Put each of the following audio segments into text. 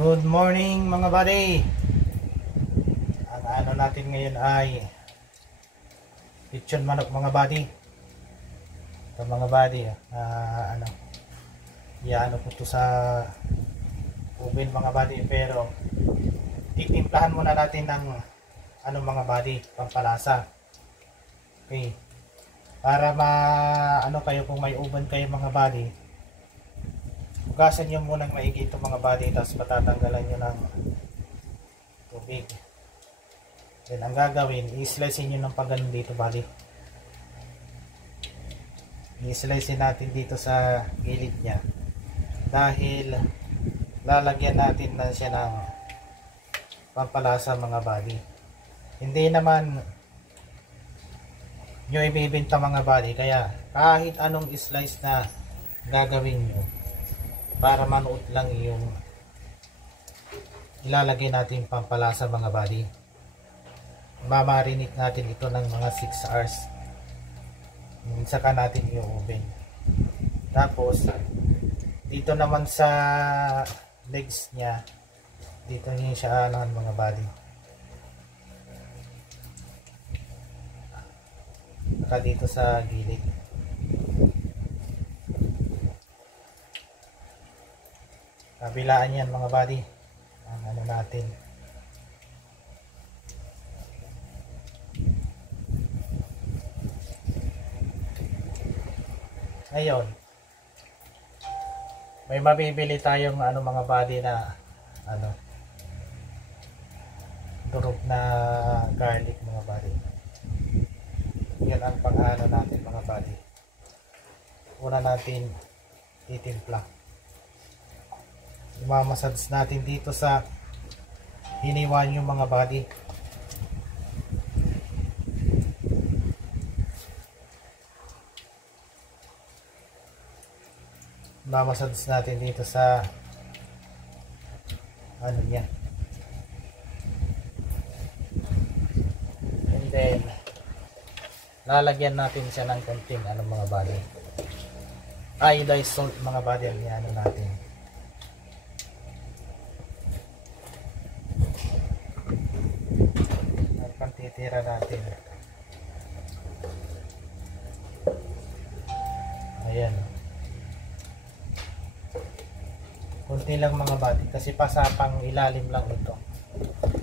Good morning mga buddy. Ang ano natin ngayon ay lechon manok mga buddy. Ito mga buddy, iano ko to sa oven mga buddy, pero titimplahan muna natin ng mga buddy, pampalasa. Okay. Para kayo kung may oven kayo mga buddy. Hugasan nyo munang maigi ito mga buddy, tapos patatanggalan nyo ng tubig. Then ang gagawin, i-slice nyo ng pagano'n dito buddy. I-slice natin dito sa gilid nya. Dahil lalagyan natin na siya ng pampalasa mga buddy. Hindi naman nyo ibibenta mga buddy, kaya kahit anong slice na gagawin nyo, para manuot lang yung ilalagay natin pampalasa mga buddy. Mamarinig natin ito ng mga 6 hours. Saka natin i-oven. Tapos dito naman sa legs nya, dito niya siya anahan mga buddy. Saka dito sa gilid. Kabilaan yan mga buddy. Ang ano natin. Ngayon, may mabibili tayong mga buddy na durog na garlic mga buddy. Yan ang pang-ano natin mga buddy. Una natin titimpla. Mamassage natin dito sa hiniwa nyo mga buddy. Mamassage natin dito sa niya. And then lalagyan natin siya ng konting mga buddy. Iodized salt mga buddy ang iano natin. Titira natin. Ayan. Kunti lang mga buddy, kasi pasapang ilalim lang ito.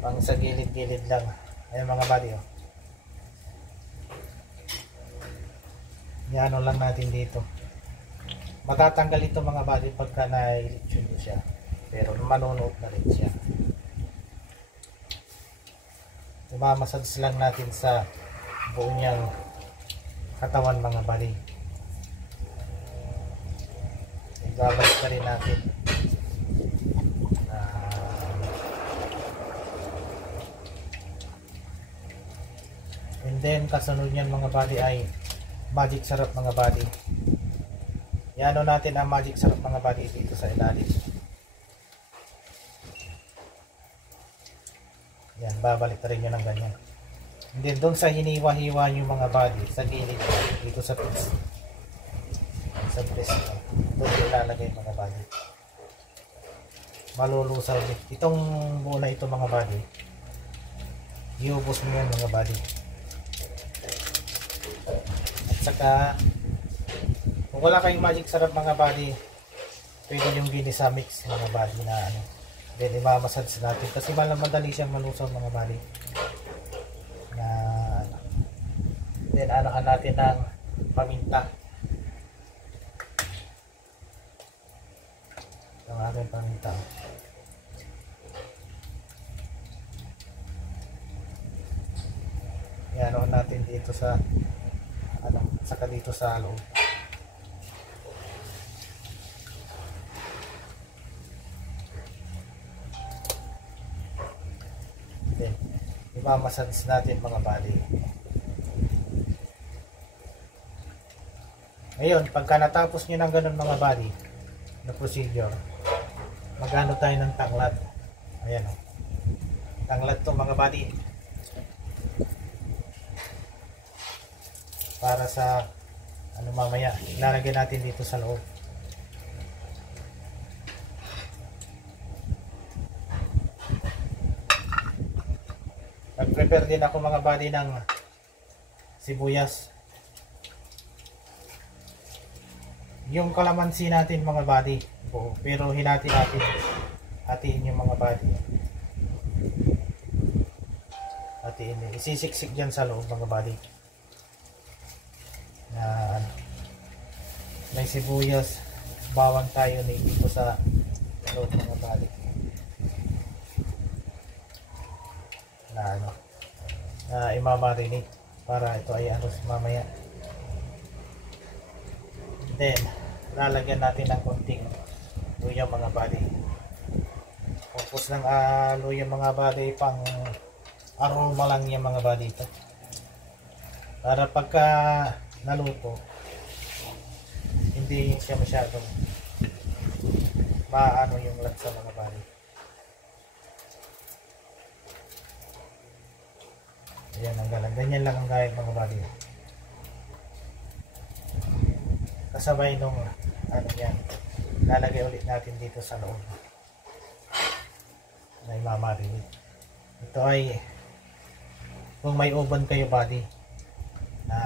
Pang sa gilid-gilid lang. Ayan mga buddy, oh. Iano lang natin dito. Matatanggal ito mga buddy pagka na-ilitsyon ko siya. Pero manunuot na rin siya. Mamassage lang natin sa buong niyang katawan mga buddy. Ibabalik pa rin natin. And then kasunod niyan mga buddy ay magic syrup mga buddy. Iano natin ang magic syrup mga buddy dito sa ilalim. Yan, babalik na rin nyo ng ganyan. And then doon sa hiniwa-hiwa nyo mga body, sa gilid, dito sa piece. Sa piece, doon ilalagay mga body. Malulusaw din. Itong muna ito mga body, iubos mo yan mga body. At saka, kung wala kayong magic sarap mga body, pwede yung ginisa mix mga body na then imamassage natin kasi madali siyang malusaw mga buddy. Then anahan natin ng paminta. Ang ating paminta. Iano natin dito sa saka dito sa loob. Imamassage natin mga buddy. Ngayon, pagka natapos nyo ng ganun mga buddy na procedure, magano tayo ng tanglad. Ayan o. Tanglad to mga buddy. Para sa mamaya, ilalagay natin dito sa loob. Nag-prepare din ako mga buddy ng sibuyas. Yung kalamansi natin mga buddy, buo, pero hinati natin. Hatiin yung mga buddy. Hatiin din. Isisiksik dyan sa loob mga buddy. Na may sibuyas, bawang tayo dito sa loob mga buddy. Na imamarinate para ito ay mamaya. Then lalagyan natin ng konting luya mga buddy. Purpose ng luya mga buddy, pang aroma lang yung mga buddy ito, para pagka naluto hindi siya masyadong maano yung lansa mga buddy. Ayan ang galang. Ganyan lang ang gaya mga buddy. Kasabay nung yan, lalagay ulit natin dito sa loob na imamarinate. Ito ay kung may oven kayo buddy na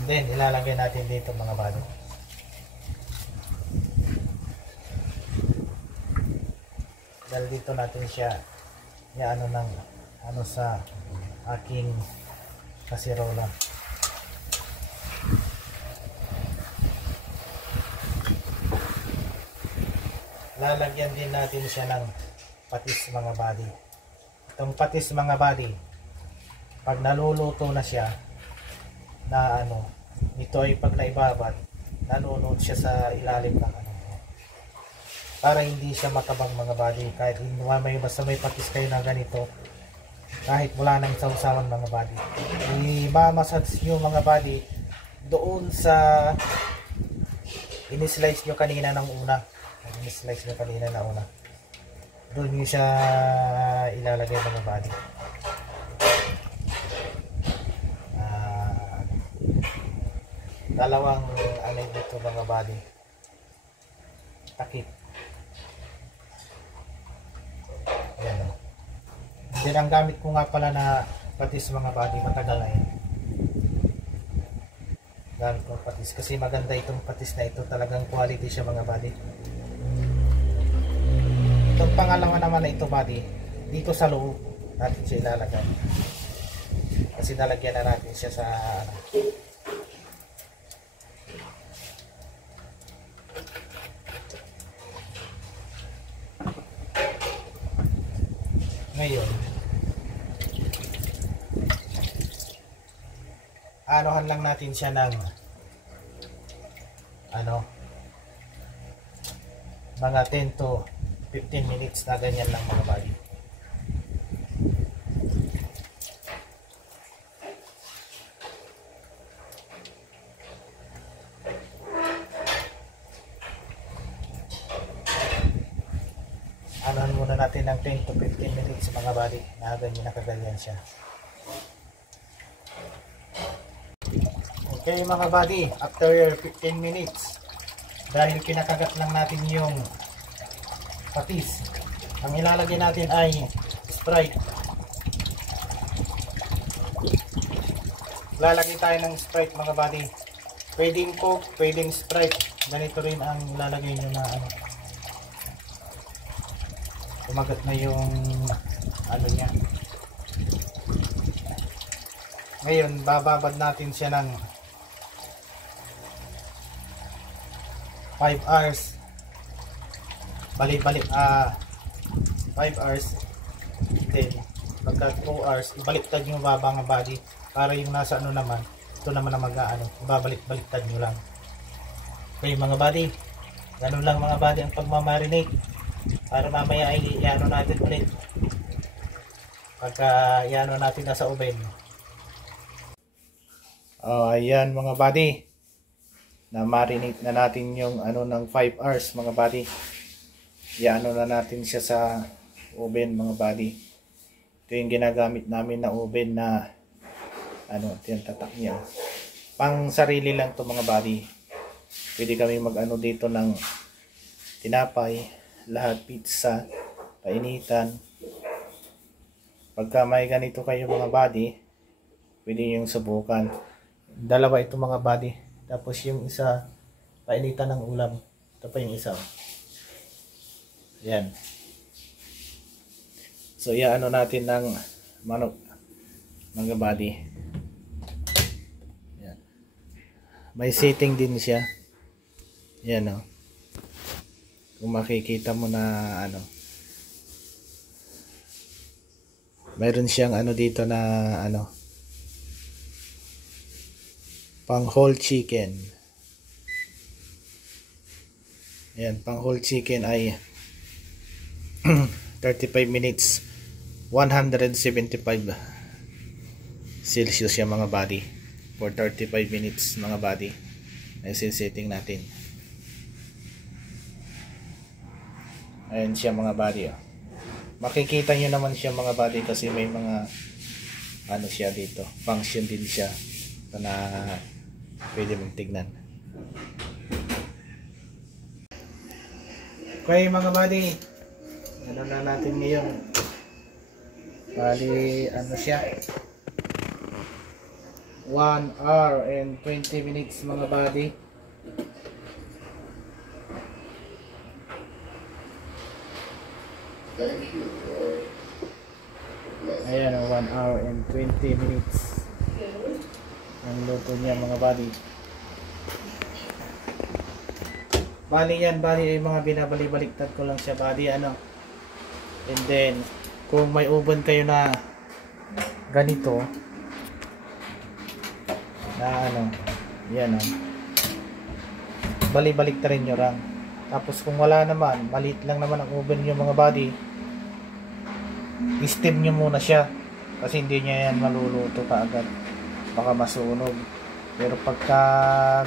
and then ilalagay natin dito mga buddy. Dahil dito natin siya sa aking kasirola. Lalagyan din natin siya ng patis mga buddy. Itong patis mga buddy, pag naluluto na siya na ito ay pag naibabad, nalunod siya sa ilalim ng para hindi siya matabang mga buddy. Kahit basta may patis kayo na ganito, kahit wala nang sausawan mga buddy, i-massage nyo mga buddy doon sa in-slice nyo kanina ng una. In-slice nyo kanina na una, doon nyo siya ilalagay mga buddy. Dalawang dito mga buddy, takip. Ayan. Then ang gamit ko nga pala na patis mga buddy, matagal na yan. Gamit ko patis kasi maganda itong patis na ito, talagang quality siya mga buddy. Itong pangalawa naman na ito buddy, dito sa loob natin siya ilalagay kasi nalagyan na natin siya sa ngayon. Anohan lang natin siya ng mga 10 to 15 minutes na ganyan lang mga buddy. Anohan muna natin ng 10 to 15 minutes mga buddy na ganyan, nakaganyan siya. Okay mga buddy, after 15 minutes, dahil kinakagat lang natin yung patis, ang ilalagay natin ay Sprite. Lalagay tayo ng Sprite mga buddy. Pwedeng Coke, pwedeng Sprite. Ganito rin ang ilalagay nyo na kumagat na yung niya. Ngayon bababad natin siya ng 5 hours. Balik-balik 5 hours. Then pagka 2 hours, ibaliktad nyo mga body para yung nasa naman, ito naman na ibabalik-baliktad nyo lang. Okay mga body, ganun lang mga body ang pagmamarinate para mamaya ay natin ulit pagka natin nasa oven. Ayan mga body, na marinate na natin yung ng 5 hours mga body. Na natin siya sa oven mga body. Ito yung ginagamit namin na oven na yung tatak niya. pang sarili lang to mga buddy. Pwede kami mag-ano dito ng tinapay, lahat pizza, painitan. Pagka may ganito kayo mga buddy, pwede yung subukan. Dalawa ito mga buddy. Tapos yung isa, painitan ng ulam. Ito pa yung isa. Yan. So, iaano natin ng manok mga buddy. Yan. May setting din siya. Yan o. Kung makikita mo na ano. Mayroon siyang ano dito na ano. Pang whole chicken. Yan, pang whole chicken ay 35 minutes 175 Celsius yung mga body for 35 minutes mga body ay setting natin. Ayan siya mga body oh. Makikita nyo naman siya mga body kasi may mga ano siya dito, function din siya na pwede mong tignan. Okay mga body, ano na natin ngayon. Bali, ano siya? 1 hour and 20 minutes mga buddy. Ayan, 1 hour and 20 minutes. Ang luto niya mga buddy. Bali yan, bali ay mga binabalik-baliktad ko lang siya buddy, ano. And then, kung may oven kayo na ganito na ano, yan o, bali-balik ta rin nyo lang. Tapos kung wala naman, maliit lang naman ang oven nyo mga buddy, i-steam nyo muna siya kasi hindi niya yan maluluto kaagad, baka masunog. Pero pagka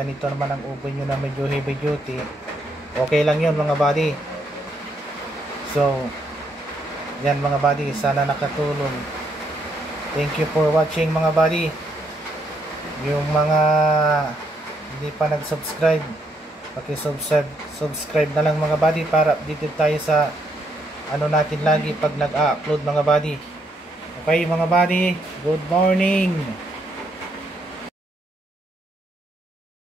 ganito naman ang oven nyo na medyo heavy duty, okay lang yun mga buddy. So yan mga buddy, sana nakatulong. Thank you for watching mga buddy. Yung mga hindi pa nag-subscribe, paki-subscribe na lang mga buddy para updated tayo sa ano natin lagi pag nag-upload mga buddy. Okay mga buddy, good morning.